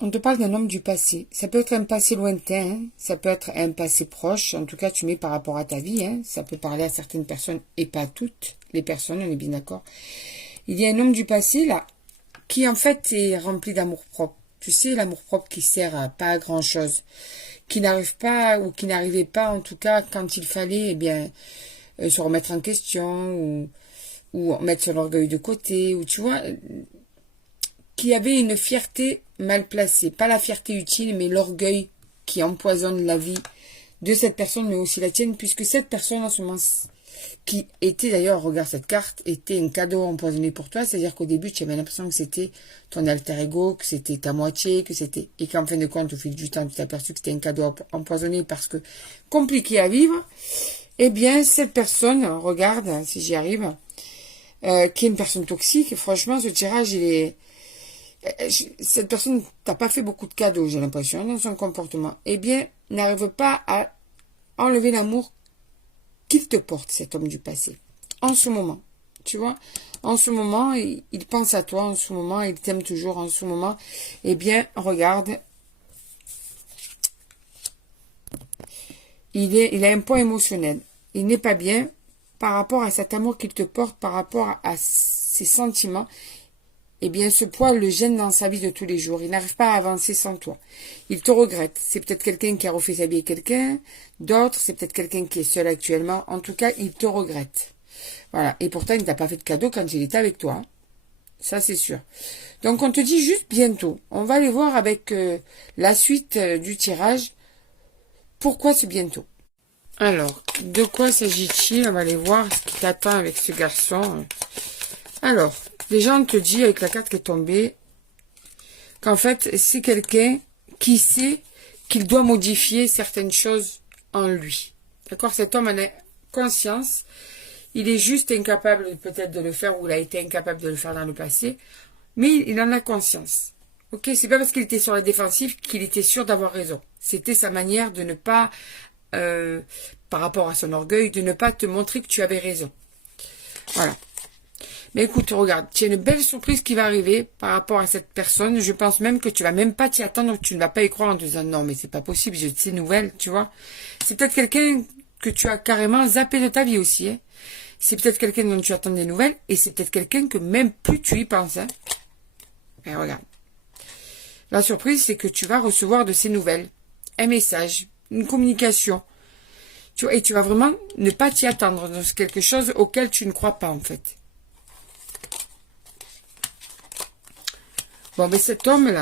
On te parle d'un homme du passé. Ça peut être un passé lointain, hein. Ça peut être un passé proche. En tout cas, tu mets par rapport à ta vie. Hein. Ça peut parler à certaines personnes et pas à toutes les personnes, on est bien d'accord. Il y a un homme du passé, là, qui en fait est rempli d'amour-propre. Tu sais, l'amour-propre qui sert à pas à grand-chose. Qui n'arrive pas, ou qui n'arrivait pas, en tout cas, quand il fallait, eh bien, se remettre en question, ou mettre son orgueil de côté, ou tu vois, qui avait une fierté mal placée. Pas la fierté utile, mais l'orgueil qui empoisonne la vie de cette personne, mais aussi la tienne, puisque cette personne, en ce moment, qui était d'ailleurs, regarde cette carte, était un cadeau empoisonné pour toi, c'est-à-dire qu'au début, tu avais l'impression que c'était ton alter ego, que c'était ta moitié, que c'était, et qu'en fin de compte, au fil du temps, tu t'es aperçu que c'était un cadeau empoisonné parce que compliqué à vivre. Eh bien, cette personne, regarde, si j'y arrive, qui est une personne toxique, franchement, ce tirage, il est, cette personne t'a pas fait beaucoup de cadeaux, j'ai l'impression, dans son comportement. Eh bien, n'arrive pas à enlever l'amour qu'il te porte, cet homme du passé. En ce moment, tu vois, en ce moment, il pense à toi, en ce moment, il t'aime toujours, en ce moment. Eh bien, regarde, il a un poids émotionnel. Il n'est pas bien par rapport à cet amour qu'il te porte, par rapport à ses sentiments. Eh bien, ce poids le gêne dans sa vie de tous les jours. Il n'arrive pas à avancer sans toi. Il te regrette. C'est peut-être quelqu'un qui a refait sa vie avec quelqu'un. D'autres, c'est peut-être quelqu'un qui est seul actuellement. En tout cas, il te regrette. Voilà. Et pourtant, il ne t'a pas fait de cadeau quand il était avec toi. Ça, c'est sûr. Donc, on te dit juste bientôt. On va aller voir avec la suite du tirage. Pourquoi ce bientôt? Alors, de quoi s'agit-il? On va aller voir ce qui t'attend avec ce garçon. Alors, déjà, on te dit, avec la carte qui est tombée, qu'en fait, c'est quelqu'un qui sait qu'il doit modifier certaines choses en lui. D'accord? Cet homme en a conscience. Il est juste incapable peut-être de le faire, ou il a été incapable de le faire dans le passé, mais il en a conscience. Ok? C'est pas parce qu'il était sur la défensive qu'il était sûr d'avoir raison. C'était sa manière de ne pas, par rapport à son orgueil, de ne pas te montrer que tu avais raison. Voilà. Mais écoute, regarde, tu as une belle surprise qui va arriver par rapport à cette personne. Je pense même que tu vas même pas t'y attendre, que tu ne vas pas y croire en te disant non, mais c'est pas possible, j'ai de ces nouvelles, tu vois. C'est peut-être quelqu'un que tu as carrément zappé de ta vie aussi. Hein. C'est peut-être quelqu'un dont tu attends des nouvelles et c'est peut-être quelqu'un que même plus tu y penses. Hein. Et regarde. La surprise, c'est que tu vas recevoir de ces nouvelles. Un message, une communication. Tu vois, et tu vas vraiment ne pas t'y attendre. C'est quelque chose auquel tu ne crois pas en fait. Bon, mais cet homme-là,